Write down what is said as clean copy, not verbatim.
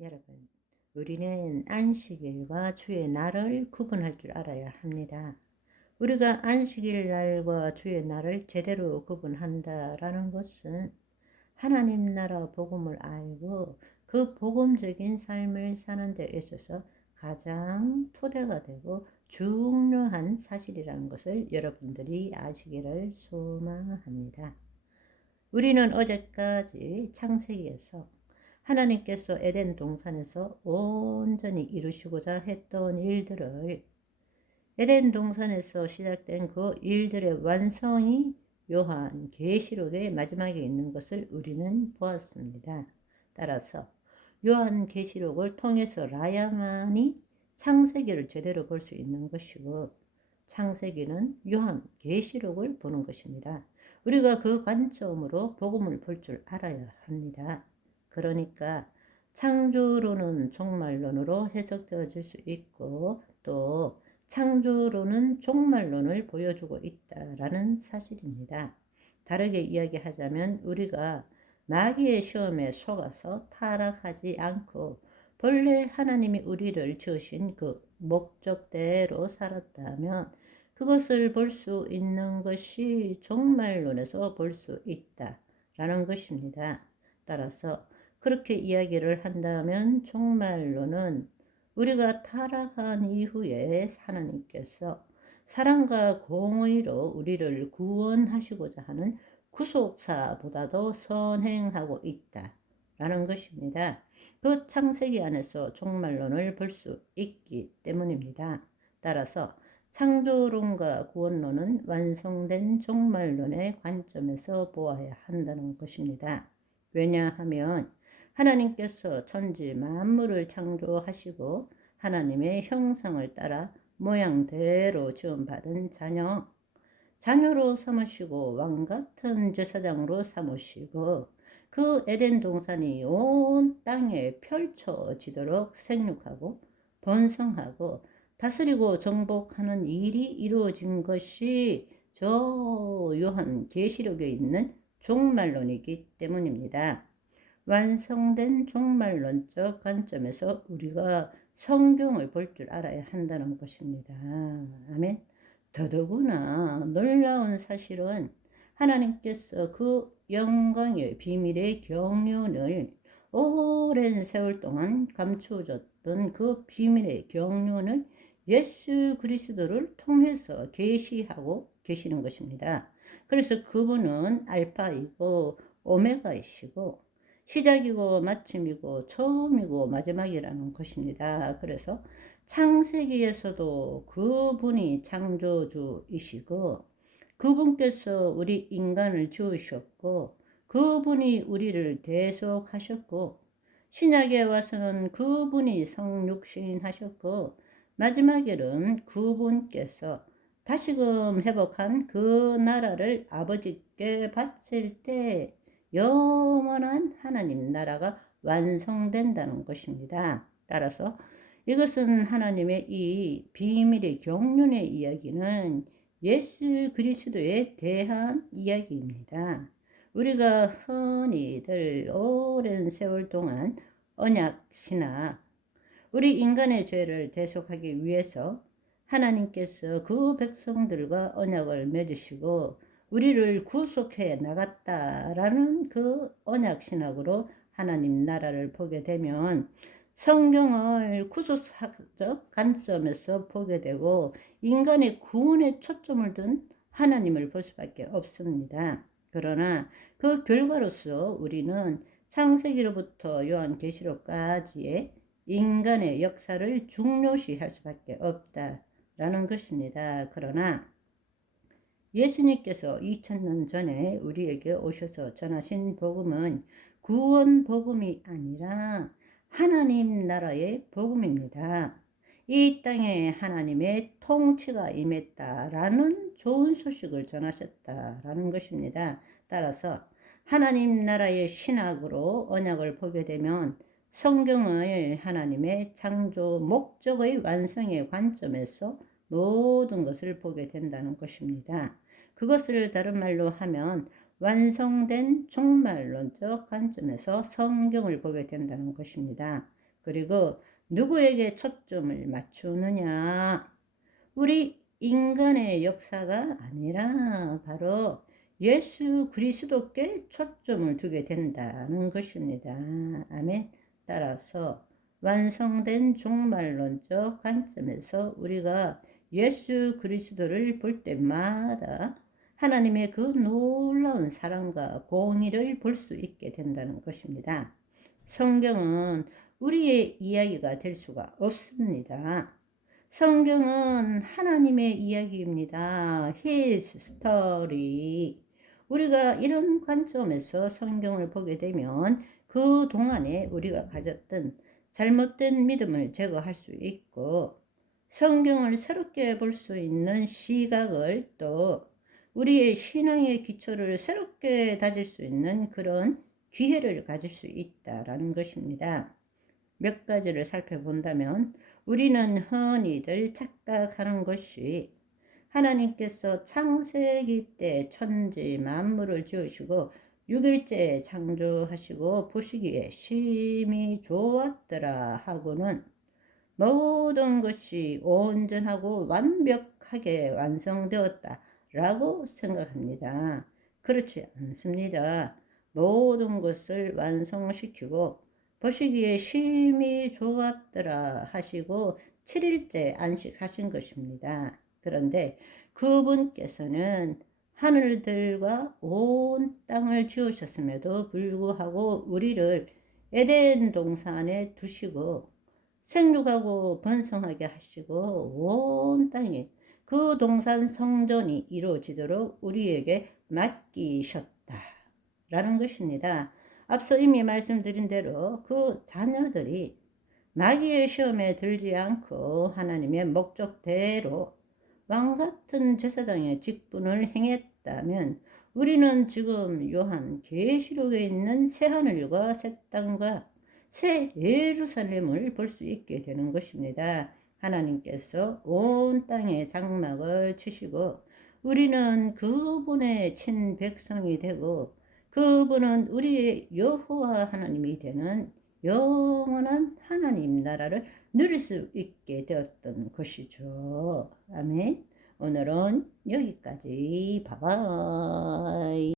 여러분, 우리는 안식일과 주의 날을 구분할 줄 알아야 합니다. 우리가 안식일 날과 주의 날을 제대로 구분한다라는 것은 하나님 나라 복음을 알고 그 복음적인 삶을 사는 데 있어서 가장 토대가 되고 중요한 사실이라는 것을 여러분들이 아시기를 소망합니다. 우리는 어제까지 창세기에서 하나님께서 에덴 동산에서 온전히 이루시고자 했던 일들을, 에덴 동산에서 시작된 그 일들의 완성이 요한 계시록의 마지막에 있는 것을 우리는 보았습니다. 따라서 요한 계시록을 통해서라야만이 창세기를 제대로 볼 수 있는 것이고, 창세기는 요한 계시록을 보는 것입니다. 우리가 그 관점으로 복음을 볼 줄 알아야 합니다. 그러니까 창조론은 종말론으로 해석되어질 수 있고, 또 창조론은 종말론을 보여주고 있다라는 사실입니다. 다르게 이야기하자면 우리가 마귀의 시험에 속아서 타락하지 않고 본래 하나님이 우리를 지으신 그 목적대로 살았다면 그것을 볼 수 있는 것이 종말론에서 볼 수 있다라는 것입니다. 따라서 그렇게 이야기를 한다면 종말론은 우리가 타락한 이후에 하나님께서 사랑과 공의로 우리를 구원하시고자 하는 구속사보다도 선행하고 있다라는 것입니다. 그 창세기 안에서 종말론을 볼 수 있기 때문입니다. 따라서 창조론과 구원론은 완성된 종말론의 관점에서 보아야 한다는 것입니다. 왜냐하면 하나님께서 천지 만물을 창조하시고 하나님의 형상을 따라 모양대로 지음받은 자녀로 삼으시고 왕같은 제사장으로 삼으시고 그 에덴 동산이 온 땅에 펼쳐지도록 생육하고 번성하고 다스리고 정복하는 일이 이루어진 것이 저 요한 계시록에 있는 종말론이기 때문입니다. 완성된 종말론적 관점에서 우리가 성경을 볼 줄 알아야 한다는 것입니다. 아멘. 더더구나 놀라운 사실은 하나님께서 그 영광의 비밀의 경륜을 오랜 세월 동안 감추어졌던 그 비밀의 경륜을 예수 그리스도를 통해서 계시하고 계시는 것입니다. 그래서 그분은 알파이고 오메가이시고 시작이고 마침이고 처음이고 마지막이라는 것입니다. 그래서 창세기에서도 그분이 창조주이시고 그분께서 우리 인간을 지으셨고 그분이 우리를 대속하셨고 신약에 와서는 그분이 성육신하셨고 마지막에는 그분께서 다시금 회복한 그 나라를 아버지께 바칠 때 영원한 하나님 나라가 완성된다는 것입니다. 따라서 이것은 하나님의 이 비밀의 경륜의 이야기는 예수 그리스도에 대한 이야기입니다. 우리가 흔히들 오랜 세월 동안 언약 신학, 우리 인간의 죄를 대속하기 위해서 하나님께서 그 백성들과 언약을 맺으시고 우리를 구속해 나갔다라는 그 언약 신학으로 하나님 나라를 보게 되면 성경을 구속사적 관점에서 보게 되고 인간의 구원에 초점을 둔 하나님을 볼 수밖에 없습니다. 그러나 그 결과로서 우리는 창세기로부터 요한계시록까지의 인간의 역사를 중요시할 수밖에 없다라는 것입니다. 그러나 예수님께서 2000년 전에 우리에게 오셔서 전하신 복음은 구원 복음이 아니라 하나님 나라의 복음입니다. 이 땅에 하나님의 통치가 임했다라는 좋은 소식을 전하셨다라는 것입니다. 따라서 하나님 나라의 신학으로 언약을 보게 되면 성경을 하나님의 창조 목적의 완성의 관점에서 모든 것을 보게 된다는 것입니다. 그것을 다른 말로 하면 완성된 종말론적 관점에서 성경을 보게 된다는 것입니다. 그리고 누구에게 초점을 맞추느냐? 우리 인간의 역사가 아니라 바로 예수 그리스도께 초점을 두게 된다는 것입니다. 아멘. 따라서 완성된 종말론적 관점에서 우리가 예수 그리스도를 볼 때마다 하나님의 그 놀라운 사랑과 공의를 볼 수 있게 된다는 것입니다. 성경은 우리의 이야기가 될 수가 없습니다. 성경은 하나님의 이야기입니다. His story. 우리가 이런 관점에서 성경을 보게 되면 그 동안에 우리가 가졌던 잘못된 믿음을 제거할 수 있고, 성경을 새롭게 볼 수 있는 시각을, 또 우리의 신앙의 기초를 새롭게 다질 수 있는 그런 기회를 가질 수 있다라는 것입니다. 몇 가지를 살펴본다면, 우리는 흔히들 착각하는 것이 하나님께서 창세기 때 천지 만물을 지으시고 6일째에 창조하시고 보시기에 심히 좋았더라 하고는 모든 것이 온전하고 완벽하게 완성되었다 라고 생각합니다. 그렇지 않습니다. 모든 것을 완성시키고 보시기에 심히 좋았더라 하시고 7일째 안식하신 것입니다. 그런데 그분께서는 하늘들과 온 땅을 지으셨음에도 불구하고 우리를 에덴 동산에 두시고 생육하고 번성하게 하시고 온 땅에 그 동산 성전이 이루어지도록 우리에게 맡기셨다라는 것입니다. 앞서 이미 말씀드린 대로 그 자녀들이 마귀의 시험에 들지 않고 하나님의 목적대로 왕같은 제사장의 직분을 행했다면 우리는 지금 요한 계시록에 있는 새하늘과 새 땅과 새 예루살렘을 볼 수 있게 되는 것입니다. 하나님께서 온 땅에 장막을 치시고 우리는 그분의 친백성이 되고 그분은 우리의 여호와 하나님이 되는 영원한 하나님 나라를 누릴 수 있게 되었던 것이죠. 아멘. 오늘은 여기까지. 바이바이.